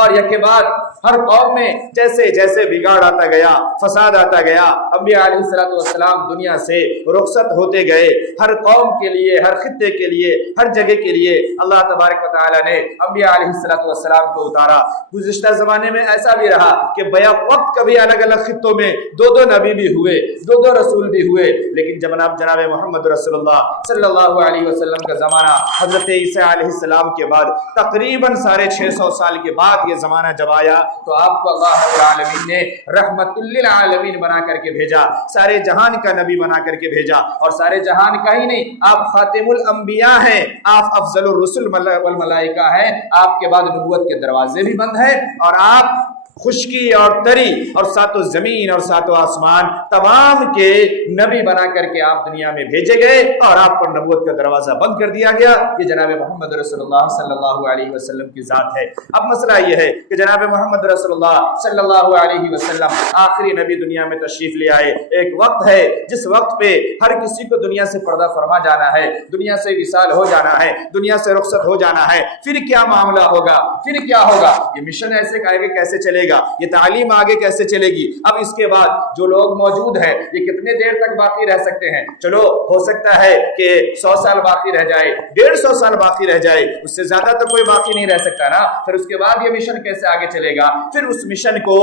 اور یہ کے بعد ہر قوم میں جیسے جیسے بگاڑ آتا گیا، فساد آتا گیا، انبیاء علیہ الصلوۃ والسلام دنیا سے رخصت ہوتے گئے۔ ہر قوم کے لیے، ہر خطے کے لیے، ہر جگہ کے لیے اللہ تبارک و تعالیٰ نے انبیاء علیہ الصلوۃ والسلام کو اتارا۔ گزشتہ زمانے میں ایسا بھی رہا کہ بیک وقت کبھی الگ الگ خطوں میں دو دو نبی بھی ہوئے، دو دو رسول بھی ہوئے، لیکن جناب محمد رسول اللہ صلی اللہ علیہ وسلم کا زمانہ حضرت عیسیٰ علیہ السلام کے بعد تقریباً 650 سال کے بعد یہ زمانہ جب آیا تو آپ کو اللہ رب العالمین نے رحمت للعالمین بنا کر کے بھیجا، سارے جہان کا نبی بنا کر کے بھیجا۔ اور سارے جہان کا ہی نہیں، آپ خاتم الانبیاء ہیں، آپ افضل الرسل والملائکہ ہیں، آپ کے بعد نبوت کے دروازے بھی بند ہیں، اور آپ خشکی اور تری اور ساتوں زمین اور ساتوں آسمان تمام کے نبی بنا کر کے آپ دنیا میں بھیجے گئے، اور آپ پر نبوت کا دروازہ بند کر دیا گیا۔ یہ جناب محمد رسول اللہ صلی اللہ علیہ وسلم کی ذات ہے۔ اب مسئلہ یہ ہے کہ جناب محمد رسول اللہ صلی اللہ علیہ وسلم آخری نبی دنیا میں تشریف لے آئے۔ ایک وقت ہے جس وقت پہ ہر کسی کو دنیا سے پردہ فرما جانا ہے، دنیا سے وصال ہو جانا ہے، دنیا سے رخصت ہو جانا ہے۔ پھر کیا معاملہ ہوگا؟ پھر کیا ہوگا؟ یہ مشن ایسے آگے کیسے چلے گا؟ یہ تعلیم آگے کیسے چلے گی؟ اب اس کے بعد جو لوگ موجود ہیں یہ کتنے دیر تک باقی رہ سکتے ہیں؟ چلو ہو سکتا ہے کہ 100 سال باقی رہ جائے، 150 سال باقی رہ جائے، اس سے زیادہ تو کوئی باقی نہیں رہ سکتا نا۔ پھر اس کے بعد یہ مشن کیسے آگے چلے گا؟ پھر اس مشن کو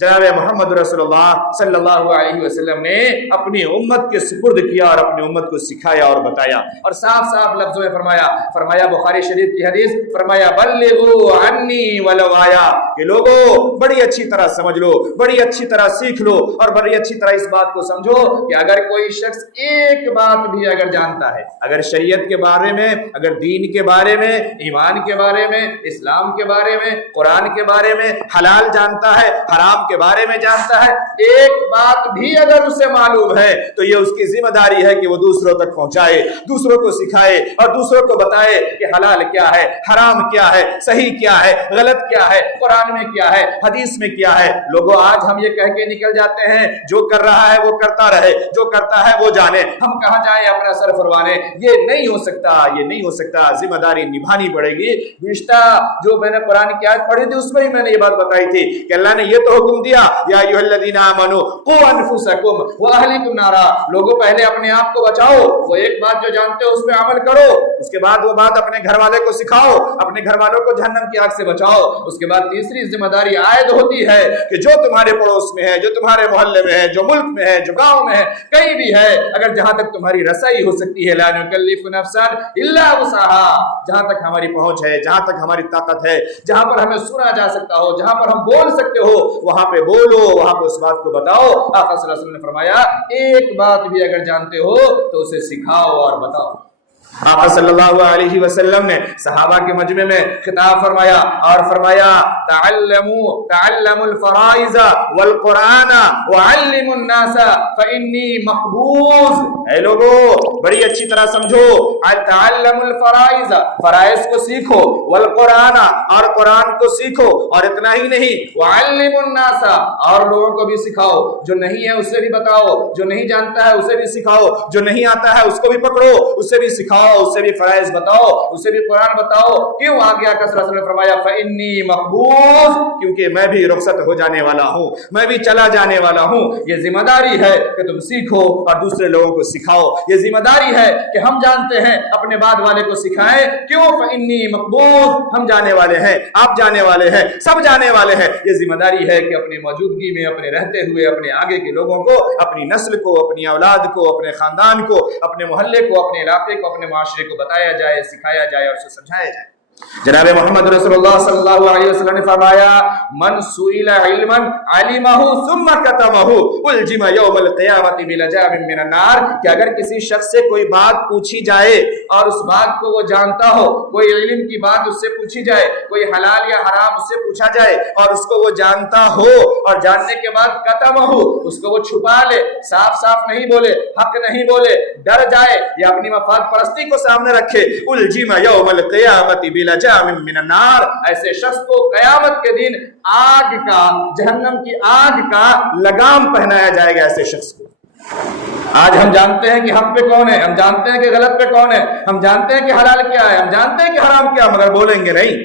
جناب محمد رسول اللہ صلی اللہ علیہ وسلم نے اپنی امت کے سپرد کیا اور اپنی امت کو سکھایا اور بتایا، اور صاف صاف لفظوں میں فرمایا بخاری شریف کی حدیث، فرمایا بلغوا عنی ولو آیا، کہ لوگوں بڑی اچھی طرح سمجھ لو، بڑی اچھی طرح سیکھ لو، اور بڑی اچھی طرح اس بات کو سمجھو کہ اگر کوئی شخص ایک بات بھی اگر جانتا ہے، اگر شریعت کے بارے میں، اگر دین کے بارے میں، ایمان کے بارے میں، اسلام کے بارے میں، قرآن کے بارے میں، حلال جانتا ہے، حرام کے بارے میں جانتا ہے، ایک بات بھی اگر اسے معلوم ہے تو یہ اس کی ذمہ داری ہے کہ وہ دوسروں تک پہنچائے، دوسروں کو سکھائے اور دوسروں کو بتائے کہ حلال کیا ہے، حرام کیا ہے، صحیح کیا ہے، غلط کیا ہے، قرآن میں کیا ہے، حدیث میں کیا ہے۔ لوگوں آج ہم یہ کہہ کے نکل جاتے ہیں جو کر رہا ہے وہ کرتا رہے، جو کرتا ہے وہ جانے، ہم کہاں جائیں اپنا سر فروانے؟ یہ نہیں ہو سکتا، یہ نہیں ہو سکتا، ذمہ داری نبھانی پڑے گی۔ گزشتہ جو میں نے قرآن کی آیت پڑھی تھی اس میں ہی میں نے یہ بات بتائی تھی کہ اللہ نے یہ تو حکم دیا یا ایھا الذین آمنوا قوا انفسکم واہلکم نارا، لوگوں پہلے اپنے آپ کو بچاؤ، وہ ایک بات جو جانتے ہو اس پہ عمل کرو، اس کے بعد وہ بات اپنے گھر والے کو سکھاؤ، اپنے گھر والوں کو جہنم کی آگ سے بچاؤ۔ اس کے بعد تیسری ذمہ داری عائد ہوتی ہے کہ جو تمہارے پڑوس میں ہے، جو تمہارے محلے میں ہے، جو ملک میں ہے، جو گاؤں میں ہے، کہیں بھی ہے، اگر جہاں تک تمہاری رسائی ہو سکتی ہے، لا نکلف نفسا الا وسعها، جہاں تک ہماری پہنچ ہے، جہاں تک ہماری طاقت ہے، جہاں پر ہمیں سنا جا سکتا ہو، جہاں پر ہم بول سکتے ہو، وہاں پہ بولو، وہاں پہ اس بات کو بتاؤ۔ آقا صلی اللہ علیہ وسلم نے فرمایا ایک بات بھی اگر جانتے ہو تو اسے سکھاؤ اور بتاؤ۔ آقا صلی اللہ علیہ وسلم نے صحابہ کے مجمع میں خطاب فرمایا اور فرمایا تعلموا الفرائض والقرآن وعلموا الناس فإنی مقبوض۔ اے لوگوں بڑی اچھی طرح سمجھو، تعلموا الفرائض، فرائض کو سیکھو، والقرآن، اور قرآن کو سیکھو، اور اتنا ہی نہیں، وعلموا الناس، اور لوگوں کو بھی سکھاؤ، جو نہیں ہے اسے بھی بتاؤ، جو نہیں جانتا ہے اسے بھی سکھاؤ، جو نہیں آتا ہے اس کو بھی پکڑو، اسے بھی سکھاؤ، اسے بھی فرائض بتاؤ، اسے بھی قرآن بتاؤ۔ کیوں آگے آقا صلی اللہ علیہ وسلم نے فرمایا فإنی مقبوض، کیونکہ میں بھی رخصت ہو جانے والا ہوں، میں بھی چلا جانے والا ہوں۔ یہ ذمہ داری ہے کہ تم سیکھو اور دوسرے لوگوں کو سکھاؤ، یہ ذمہ داری ہے کہ ہم جانتے ہیں اپنے بعد والے کو سکھائیں۔ کیوں؟ فإنی مقبوض، ہم جانے والے ہیں، آپ جانے والے ہیں، سب جانے والے ہیں۔ یہ ذمہ داری ہے کہ اپنی موجودگی میں، اپنے رہتے ہوئے، اپنے آگے کے لوگوں کو، اپنی نسل کو، اپنی اولاد کو، اپنے خاندان کو، اپنے محلے کو، اپنے علاقے کو، اپنے معاشرے کو بتایا جائے، سکھایا جائے اور اسے سمجھایا جائے۔ جناب محمد رسول اللہ صلی اللہ علیہ وسلم نے فرمایا من سئل علما علمہ ثم کتمہ الجم یوم القیامۃ بلجام من النار، کہ اگر کسی شخص سے کوئی بات پوچھی جائے اور اس بات کو وہ جانتا ہو، کوئی علم کی بات اس سے پوچھی جائے، کوئی حلال یا حرام اس سے پوچھا جائے اور اس کو وہ جانتا ہو اور جاننے کے بعد کتمہ، اس کو وہ چھپا لے، صاف صاف نہیں بولے، حق نہیں بولے، ڈر جائے یا اپنی مفاد پرستی کو سامنے رکھے، الجم یوم القیامۃ لجام من النار، ایسے شخص کو قیامت کے دن آگ کا، جہنم کی آگ کا لگام پہنایا جائے گا ایسے شخص کو۔ آج ہم جانتے ہیں کہ حق پہ کون ہے، ہم جانتے ہیں کہ غلط پہ کون ہے، ہم جانتے ہیں کہ حلال کیا ہے، ہم جانتے ہیں کہ حرام کیا، مگر بولیں گے نہیں۔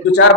2-4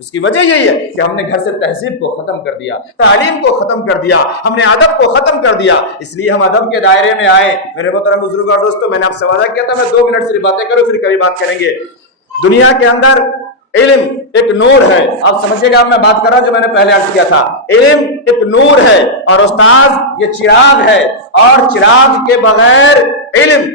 اس کی وجہ یہی ہے کہ ہم نے گھر سے تہذیب کو ختم کر دیا، تعلیم کو ختم کر دیا، ہم نے ادب کو ختم کر دیا۔ اس لیے ہم ادب کے دائرے میں آئے۔ میرے محترم بزرگوں اور دوستوں، میں نے آپ سے وعدہ کیا تھا میں 2 منٹ صرف باتیں کروں، پھر کبھی بات کریں گے۔ دنیا کے اندر علم ایک نور ہے، آپ سمجھے گا میں بات کر رہا ہوں جو میں نے پہلے عرض کیا تھا، علم ایک نور ہے اور استاذ یہ چراغ ہے، اور چراغ کے بغیر علم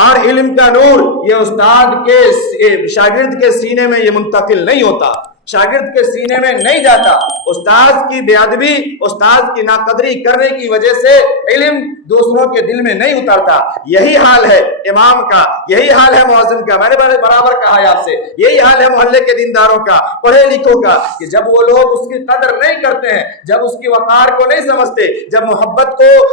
اور علم کا نور یہ استاد کے شاگرد کے سینے میں یہ منتقل نہیں ہوتا، شاگرد کے سینے میں نہیں جاتا۔ استاد کی بے ادبی، استاد کی ناقدری کرنے کی وجہ سے علم دوسروں کے دل میں نہیں اترتا۔ یہی حال ہے امام کا، یہی حال ہے مؤذن کا، میں نے برابر کہا ہے آپ سے، یہی حال ہے محلے کے دینداروں کا، پڑھے لکھوں کا، کہ جب وہ لوگ اس کی قدر نہیں کرتے ہیں، جب اس کی وقار کو نہیں سمجھتے، جب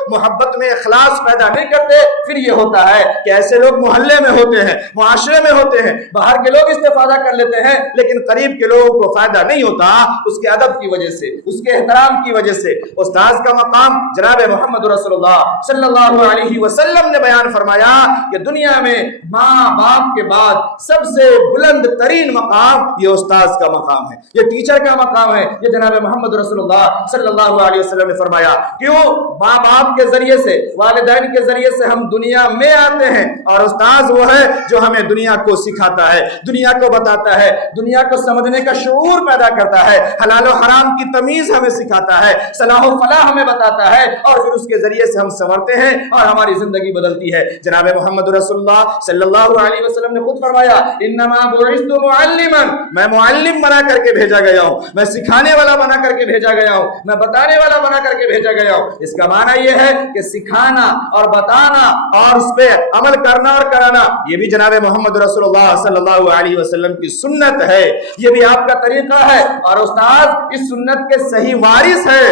محبت میں اخلاص پیدا نہیں کرتے، پھر یہ ہوتا ہے کہ ایسے لوگ محلے میں ہوتے ہیں، معاشرے میں ہوتے ہیں، باہر کے لوگ استفادہ کر لیتے ہیں، لیکن قریب کے لوگوں کو فائدہ نہیں ہوتا، اس کے ادب کی وجہ سے، اس کے احترام کی وجہ سے۔ استاذ کا مقام جناب محمد رسول اللہ صلی اللہ علیہ وسلم نے بیان فرمایا کہ دنیا میں ماں باپ کے بعد سب سے بلند ترین مقام یہ استاذ کا مقام ہے، یہ ٹیچر کا مقام ہے، یہ جناب محمد رسول اللہ صلی اللہ علیہ وسلم نے فرمایا۔ کیوں؟ ماں باپ کے ذریعے سے، والدین کے ذریعے سے ہم دنیا میں آتے ہیں، اور استاذ وہ ہے جو ہمیں دنیا کو سکھاتا ہے، دنیا کو بتاتا ہے، دنیا کو سمجھنے کا شعور پیدا کرتا ہے، حلال و حرام کی تمیز ہمیں سکھاتا ہے، صلاح و فلاح ہمیں بتاتا ہے، اور پھر اس کے ذریعے سے ہم سنورتے ہیں اور ہماری زندگی بدلتی ہے۔ جناب محمد رسول اللہ صلی اللہ علیہ وسلم نے خود فرمایا انما بعثت معلما، میں معلم بنا کر کے بھیجا گیا ہوں، میں سکھانے والا بنا کر کے بھیجا گیا ہوں، میں بتانے والا بنا کر کے بھیجا گیا ہوں۔ اس کا معنی یہ ہے کہ سکھانا اور بتانا اور اس پہ عمل کرنا اور کرانا یہ بھی جناب محمد رسول اللہ صلی اللہ علیہ وسلم کی سنت ہے، یہ بھی آپ کا طریقہ ہے، اور استاد اس سنت کے صحیح وارث ہے،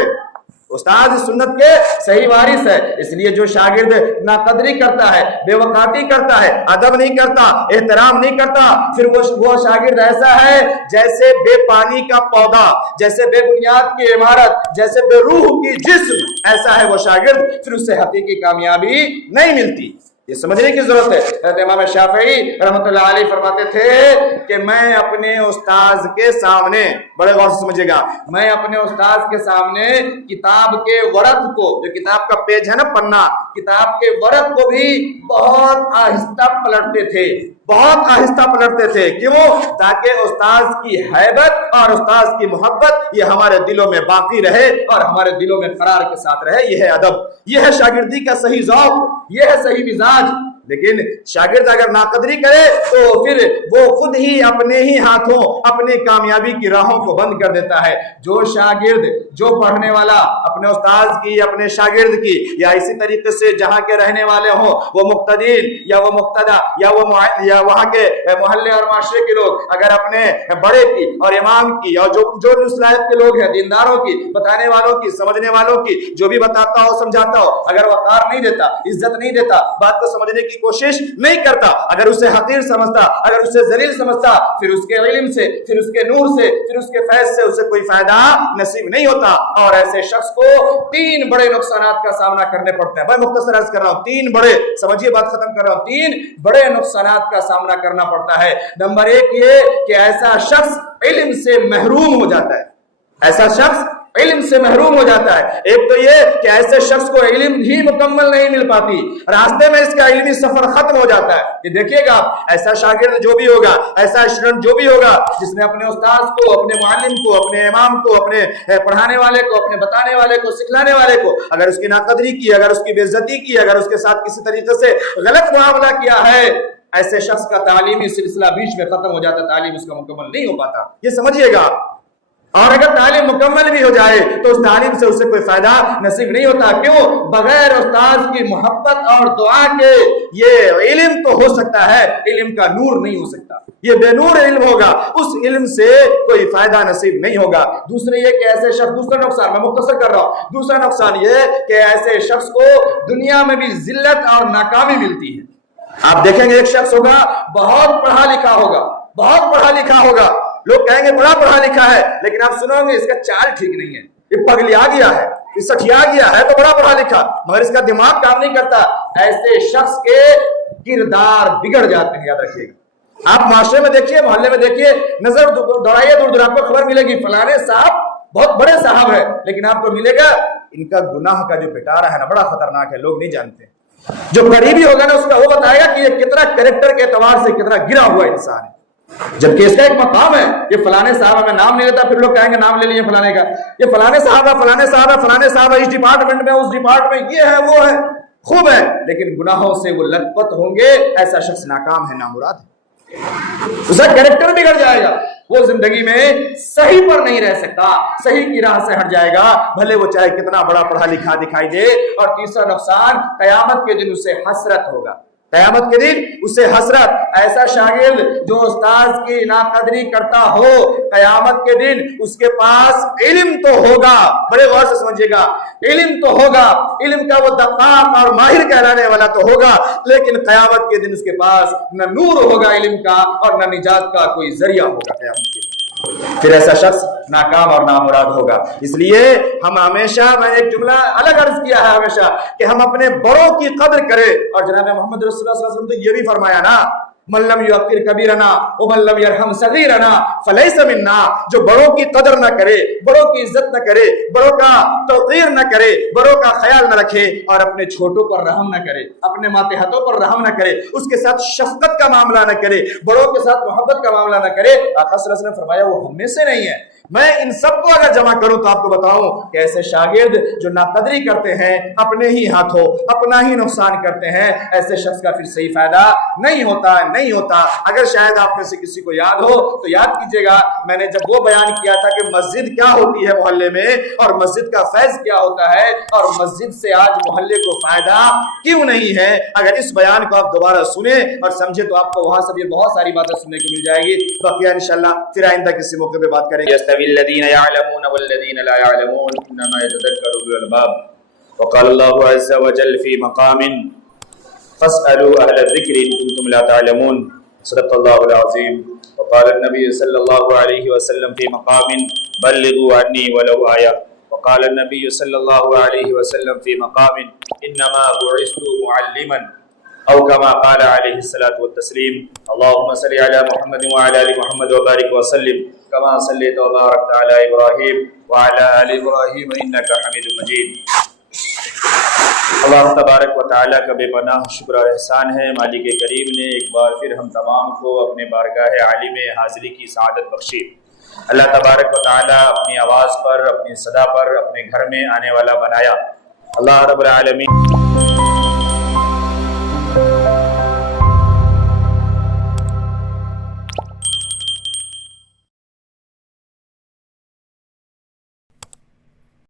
استاد اس سنت کے صحیح وارث ہے۔ اس لیے جو شاگرد ناقدری کرتا ہے، بے وقاتی کرتا ہے، ادب نہیں کرتا، احترام نہیں کرتا، پھر وہ شاگرد ایسا ہے جیسے بے پانی کا پودا، جیسے بے بنیاد کی عمارت، جیسے بے روح کی جسم، ایسا ہے وہ شاگرد، پھر اس سے حقیقی کامیابی نہیں ملتی۔ یہ سمجھنے کی ضرورت ہے۔ حضرت امام شافعی رحمۃ اللہ علیہ فرماتے تھے کہ میں اپنے استاذ کے سامنے، بڑے غور سے سمجھے گا، میں اپنے استاذ کے سامنے کتاب کے ورق کو، جو کتاب کا پیج ہے نا، پنہ، کتاب کے ورق کو بھی بہت آہستہ پلٹتے تھے، بہت آہستہ پلٹتے تھے۔ کیوں؟ تاکہ استاذ کی ہیبت اور استاذ کی محبت یہ ہمارے دلوں میں باقی رہے اور ہمارے دلوں میں قرار کے ساتھ رہے۔ یہ ہے ادب، یہ ہے شاگردی کا صحیح ذوق، یہ ہے صحیح مزاج۔ لیکن شاگرد اگر ناقدری کرے تو پھر وہ خود ہی اپنے ہی ہاتھوں اپنے کامیابی کی راہوں کو بند کر دیتا ہے۔ جو شاگرد، جو پڑھنے والا اپنے استاذ کی، اپنے شاگرد کی، یا اسی طریقے سے جہاں کے رہنے والے ہوں، وہ مقتدین یا وہ مقتدا یا وہاں کے محلے اور معاشرے کے لوگ اگر اپنے بڑے کی اور امام کی اور جو صلاحیت کے لوگ ہیں، دینداروں کی، بتانے والوں کی، سمجھنے والوں کی، جو بھی بتاتا ہو سمجھاتا ہو، اگر وقار نہیں دیتا، عزت نہیں دیتا، بات کو سمجھنے کی کوشش نہیں کرتا، اگر اسے حقیر سمجھتا، اگر اسے ذلیل سمجھتا، پھر اس کے علم سے، پھر اس کے نور سے، پھر اس کے فیض سے اسے کوئی فائدہ نصیب نہیں ہوتا۔ اور ایسے شخص کو 3 بڑے نقصانات کا سامنا کرنے پڑتے ہیں۔ میں مختصر عرض کر رہا ہوں، 3 بڑے، سمجھیے بات ختم کر رہا ہوں، 3 بڑے نقصانات کا سامنا کرنا پڑتا ہے۔ نمبر 1 یہ کہ ایسا شخص علم سے محروم ہو جاتا ہے، ایسا شخص علم سے محروم ہو جاتا ہے۔ ایک تو یہ کہ ایسے شخص کو علم ہی مکمل نہیں مل پاتی، راستے میں اس کا علمی سفر ختم ہو جاتا ہے۔ یہ دیکھیے گا، ایسا شاگرد جو بھی ہوگا، ایسا اسٹوڈنٹ جو بھی ہوگا جس نے اپنے استاذ کو، اپنے معلم کو، اپنے امام کو، اپنے پڑھانے والے کو، اپنے بتانے والے کو، سکھلانے والے کو اگر اس کی ناقدری کی، اگر اس کی بے عزتی کی، اگر اس کے ساتھ کسی طریقے سے غلط معاملہ کیا ہے، ایسے شخص کا تعلیمی سلسلہ بیچ میں ختم ہو جاتا ہے، تعلیم اس کا مکمل نہیں ہو پاتا، یہ سمجھیے گا۔ اور اگر تعلیم مکمل بھی ہو جائے تو اس تعلیم سے اسے کوئی فائدہ نصیب نہیں ہوتا۔ کیوں؟ بغیر استاذ کی محبت اور دعا کے یہ علم تو ہو سکتا ہے، علم کا نور نہیں ہو سکتا، یہ بے نور علم ہوگا، اس علم سے کوئی فائدہ نصیب نہیں ہوگا۔ دوسرے یہ کہ ایسے شخص، دوسرا نقصان میں مختصر کر رہا ہوں، دوسرا نقصان یہ کہ ایسے شخص کو دنیا میں بھی ذلت اور ناکامی ملتی ہے۔ آپ دیکھیں گے ایک شخص ہوگا، بہت پڑھا لکھا ہوگا، بہت پڑھا لکھا ہوگا، لوگ کہیں گے بڑا پڑھا لکھا ہے، لیکن آپ سنو گے اس کا چال ٹھیک نہیں ہے، یہ پگلیا گیا ہے، یہ سٹھیا گیا ہے، تو بڑا پڑھا لکھا مگر اس کا دماغ کام نہیں کرتا۔ ایسے شخص کے کردار بگڑ جاتے ہیں، یاد رکھیے گا، آپ معاشرے میں دیکھیے, محلے میں دیکھیے, نظر دوڑائیے دور دور, آپ کو خبر ملے گی فلانے صاحب بہت بڑے صاحب ہے, لیکن آپ کو ملے گا ان کا گناہ کا جو پٹارا ہے نا بڑا خطرناک ہے, لوگ نہیں جانتے. جو قریبی ہوگا نا اس کا وہ بتائے گا کہ یہ کتنا کریکٹر کے اعتبار سے کتنا گرا ہوا انسان ہے, جبکہ اس کا ایک مقام ہے. یہ فلانے صاحب, میں نام نہیں لیتا, پھر لوگ کہیں گے نام لے لیے فلانے کا, یہ فلانے صاحب ہے, فلانے صاحب ہے, فلانے صاحب ہے, اس ڈپارٹمنٹ میں, اس ڈپارٹمنٹ میں, یہ ہے, وہ ہے, خوب ہے, لیکن گناہوں سے وہ لت پت ہوں گے. ایسا شخص ناکام ہے, نامراد ہے, اس کا کریکٹر بگڑ جائے گا, وہ زندگی میں صحیح پر نہیں رہ سکتا, صحیح کی راہ سے ہٹ جائے گا, بھلے وہ چاہے کتنا بڑا پڑھا لکھا دکھائی دے. اور تیسرا نقصان, قیامت کے دن اسے حسرت ہوگا, قیامت کے دن اسے حسرت. ایسا شاگرد جو استاذ کی ناقدری کرتا ہو, قیامت کے دن اس کے پاس علم تو ہوگا, بڑے غور سے سمجھیے گا, علم تو ہوگا, علم کا وہ دقاق اور ماہر کہلانے والا تو ہوگا, لیکن قیامت کے دن اس کے پاس نہ نور ہوگا علم کا اور نہ نجات کا کوئی ذریعہ ہوگا قیامت کے دن. پھر ایسا شخص ناکام اور نامراد ہوگا. اس لیے ہم ہمیشہ, میں نے ایک جملہ الگ عرض کیا ہے ہمیشہ, کہ ہم اپنے بڑوں کی قدر کریں. اور جناب محمد رسول اللہ صلی اللہ علیہ وسلم تو یہ بھی فرمایا نا, من لم یوقر کبیرنا ومن لم یرحم صغیرنا فلیس منا. جو بڑوں کی قدر نہ کرے, بڑوں کی عزت نہ کرے, بڑوں کا توقیر نہ کرے, بڑوں کا خیال نہ رکھے, اور اپنے چھوٹوں پر رحم نہ کرے, اپنے ماتحتوں پر رحم نہ کرے, اس کے ساتھ شفقت کا معاملہ نہ کرے, بڑوں کے ساتھ محبت کا معاملہ نہ کرے, آقا صلی اللہ علیہ وسلم نے فرمایا وہ ہم میں سے نہیں ہے. میں ان سب کو اگر جمع کروں تو آپ کو بتاؤں کہ ایسے شاگرد جو ناقدری کرتے ہیں, اپنے ہی ہاتھوں اپنا ہی نقصان کرتے ہیں, ایسے شخص کا پھر صحیح فائدہ نہیں ہوتا, نہیں ہوتا. اگر شاید آپ میں سے کسی کو یاد ہو تو یاد کیجئے گا, میں نے جب وہ بیان کیا تھا کہ مسجد کیا ہوتی ہے محلے میں, اور مسجد کا فیض کیا ہوتا ہے, اور مسجد سے آج محلے کو فائدہ کیوں نہیں ہے, اگر اس بیان کو آپ دوبارہ سنیں اور سمجھے تو آپ کو وہاں سے بھی بہت ساری باتیں سننے کو مل جائے گی. بقیہ انشاءاللہ پھر آئندہ کسی موقع پہ بات کریں گے. الذين يعلمون والذين لا يعلمون انما يتذكر اولو الالباب. وقال الله عز وجل في مقام فاسالوا اهل الذكر ان كنتم لا تعلمون. صدق الله العظيم. وقال النبي صلى الله عليه وسلم في مقام بلغوا عني ولو آية. وقال النبي صلى الله عليه وسلم في مقام انما بعثت معلما او كما قال عليه الصلاة والتسليم. اللهم صل على محمد وعلى ال محمد وبارك وسلم كما صليت وباركت على ابراهيم وعلى ال ابراهيم انك حميد مجيد. اللہ تبارک و تعالیٰ کا بے پناہ شکر اور احسان ہے, مالک کریم نے ایک بار پھر ہم تمام کو اپنے بارگاہ عالی میں حاضری کی سعادت بخشی. اللہ تبارک و تعالیٰ اپنی آواز پر, اپنی صدا پر اپنے گھر میں آنے والا بنایا. اللہ رب العالمین